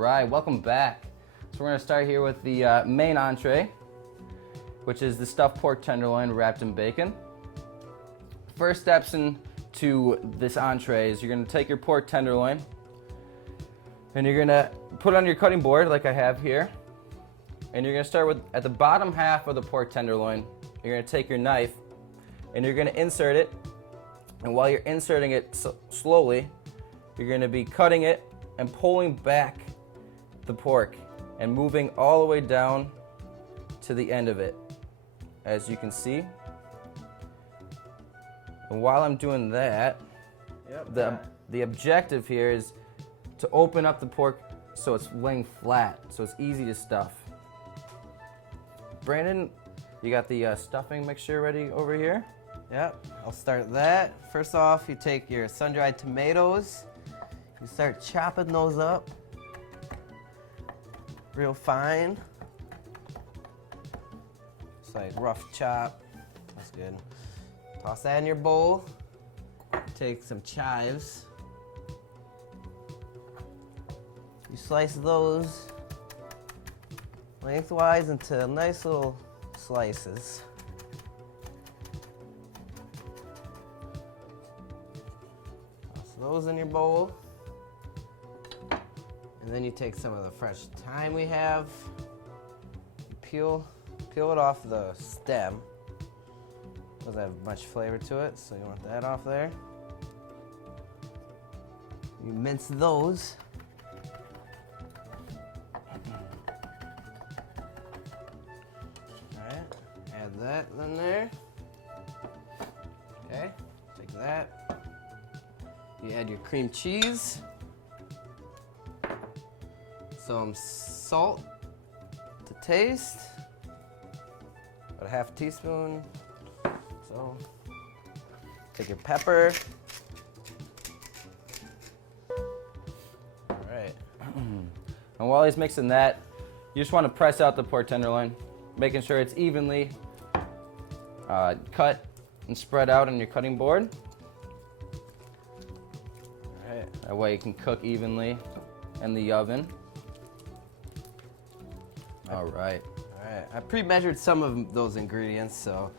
right, welcome back. So we're gonna start here with the main entree, which is the stuffed pork tenderloin wrapped in bacon. First steps into this entree is you're gonna take your pork tenderloin and you're gonna put it on your cutting board like I have here. And you're gonna start with, at the bottom half of the pork tenderloin, you're gonna take your knife and you're gonna insert it. And while you're inserting it slowly, you're gonna be cutting it and pulling back the pork and moving all the way down to the end of it, as you can see. And while I'm doing that, the objective here is to open up the pork so it's laying flat, so it's easy to stuff. Brandon, you got the stuffing mixture ready over here? Yep, I'll start that. First off, you take your sun-dried tomatoes, you start chopping those up real fine. Just like rough chop, that's good. Toss that in your bowl. Take some chives. You slice those lengthwise into nice little slices. Toss those in your bowl. And then you take some of the fresh thyme we have, peel it off the stem. Doesn't have much flavor to it, so you want that off there. You mince those. Alright, add that in there. Okay, take that. You add your cream cheese. Some salt to taste, about a half teaspoon. So, take your pepper. All right. And while he's mixing that, you just want to press out the pork tenderloin, making sure it's evenly cut and spread out on your cutting board. All right. That way it can cook evenly in the oven. All right. All right. I pre-measured some of those ingredients, so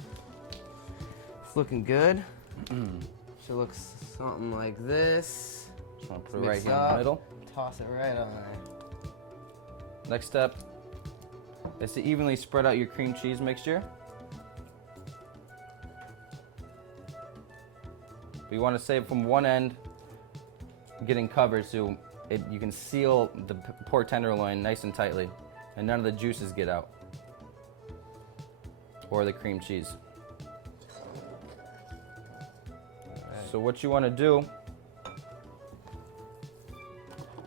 it's looking good. Should look something like this. Just want to put it right here in the middle. Toss it right on there. Next step is to evenly spread out your cream cheese mixture. But you want to save from one end getting covered so you can seal the pork tenderloin nice and tightly and none of the juices get out or the cream cheese. So what you want to do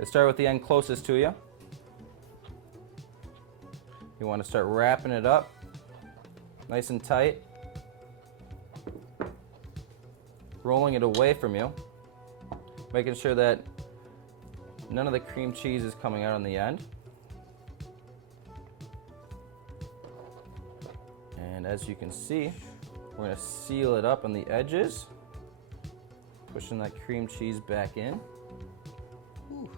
is start with the end closest to you. You want to start wrapping it up nice and tight, rolling it away from you, making sure that none of the cream cheese is coming out on the end. And as you can see, we're going to seal it up on the edges, pushing that cream cheese back in. Ooh.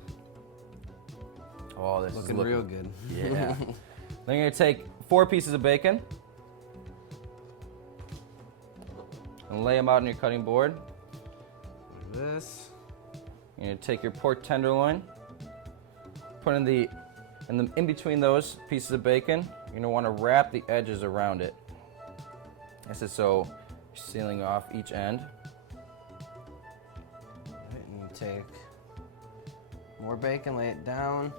Oh, this is looking real good. Yeah. Then you're going to take 4 pieces of bacon and lay them out on your cutting board. Like this. You're going to take your pork tenderloin, put in between those pieces of bacon. You're going to want to wrap the edges around it. This is so you're sealing off each end. Right, and you take more bacon, lay it down,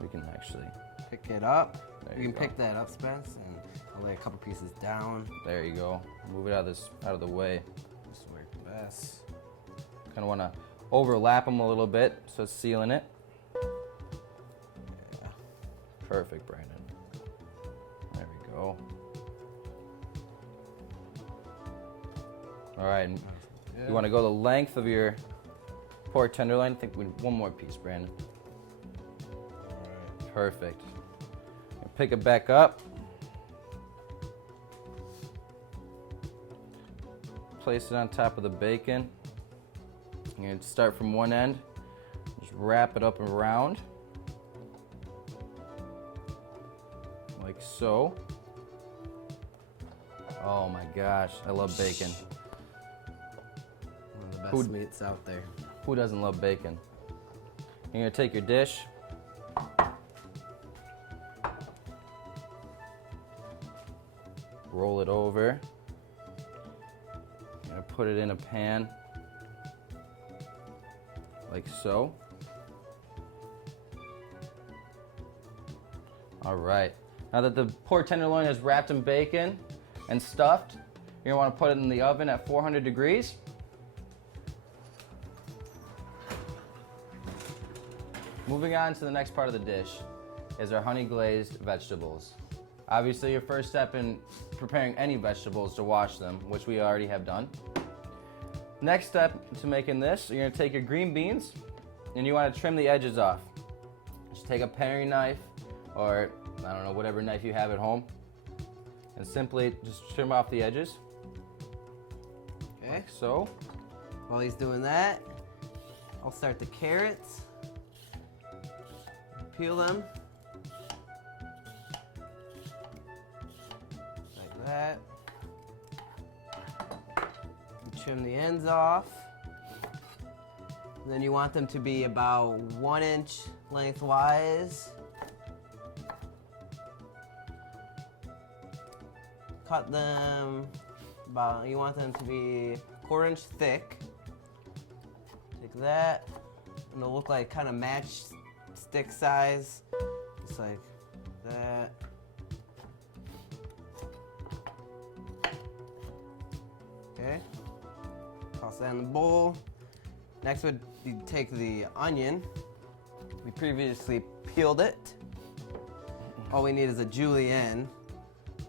We can actually, pick it up. There You you can go. pick that up, Spence, and I'll lay a couple pieces down. there you go. Move it out of the way. This works best. Kind of want to overlap them a little bit so it's sealing it. Yeah. Perfect, Brandon. There we go. All right, and you want to go the length of your pork tenderloin. I think we need one more piece, Brandon. Alright. Perfect. Pick it back up. Place it on top of the bacon. You're going to start from one end, just wrap it up and around. so. Oh my gosh, I love bacon. One of the best meats out there. Who doesn't love bacon? You're gonna take your dish. Roll it over. You're gonna put it in a pan. Like so. All right. Now that the pork tenderloin is wrapped in bacon and stuffed, you're gonna wanna put it in the oven at 400 degrees. Moving on to the next part of the dish is our honey glazed vegetables. Obviously, your first step in preparing any vegetables is to wash them, which we already have done. Next step to making this, you're gonna take your green beans and you wanna trim the edges off. Just take a paring knife or, I don't know, whatever knife you have at home, and simply just trim off the edges. Okay. Like so. While he's doing that, I'll start the carrots. Peel them. Like that. You trim the ends off. And then you want them to be about 1 inch lengthwise. Cut them about, you want them to be 1/4 inch thick. Take that, and they'll look like kind of matchstick size, just like that. Okay, toss that in the bowl. Next would you take the onion. We previously peeled it. All we need is a julienne.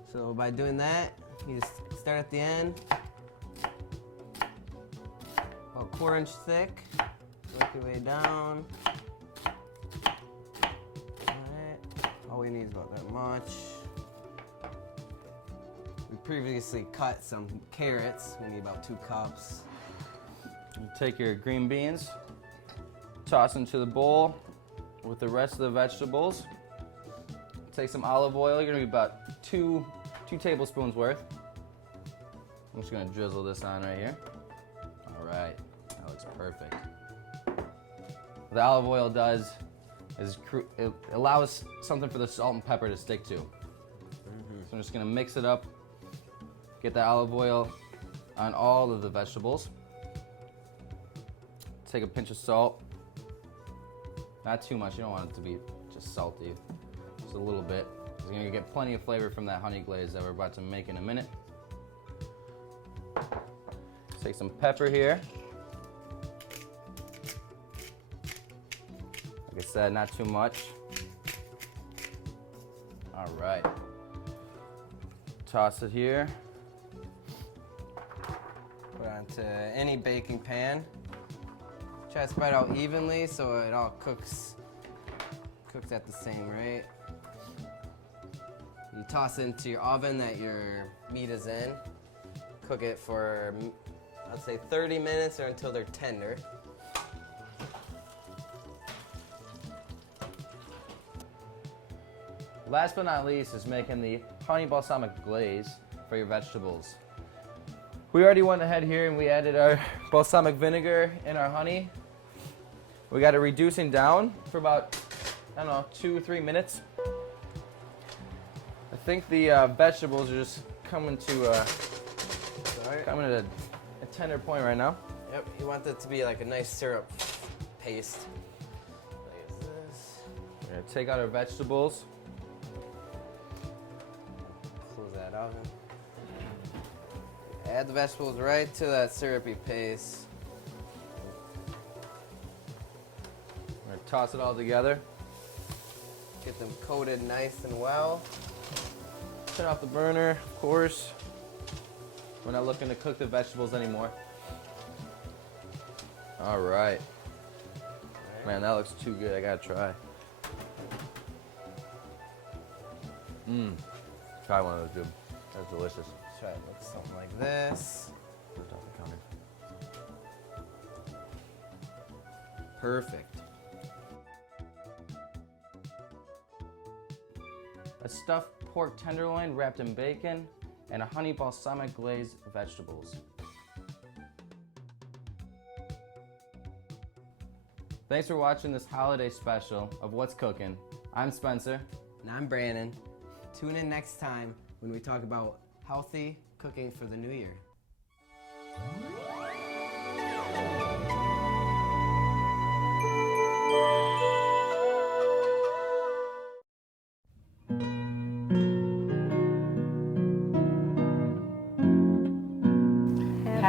So by doing that, you just start at the end, about 1/4 inch thick, work your way down. Alright, all we need is about that much. We previously cut some carrots, we need about 2 cups. You take your green beans, toss into the bowl with the rest of the vegetables. Take some olive oil, you're gonna be about 2 tablespoons worth. I'm just gonna drizzle this on right here. All right, that looks perfect. What the olive oil does is it allows something for the salt and pepper to stick to. So I'm just gonna mix it up, get the olive oil on all of the vegetables. Take a pinch of salt. Not too much, you don't want it to be just salty. Just a little bit. You're gonna get plenty of flavor from that honey glaze that we're about to make in a minute. Take some pepper here. Like I said, not too much. All right. Toss it here. Put it onto any baking pan. Try to spread out evenly so it all cooks at the same rate. You toss it into your oven that your meat is in. Cook it for, I'd say 30 minutes or until they're tender. Last but not least is making the honey balsamic glaze for your vegetables. We already went ahead here and we added our balsamic vinegar and our honey. We got it reducing down for about, I don't know, 2 or 3 minutes. I think the vegetables are just coming to at a tender point right now. Yep, you want it to be like a nice syrup paste. Like this. We're gonna take out our vegetables. Close that oven. Add the vegetables right to that syrupy paste. We're gonna toss it all together. Get them coated nice and well. Turn off the burner, of course. We're not looking to cook the vegetables anymore. All right. Man, that looks too good. I gotta try. Try one of those, dude. That's delicious. Try it with something like this. Put it off the counter. Perfect. A stuffed pork tenderloin wrapped in bacon, and a honey balsamic glazed vegetables. Thanks for watching this holiday special of What's Cookin'. I'm Spencer. And I'm Brandon. Tune in next time when we talk about healthy cooking for the new year.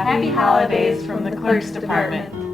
Happy holidays from the Clerk's Department.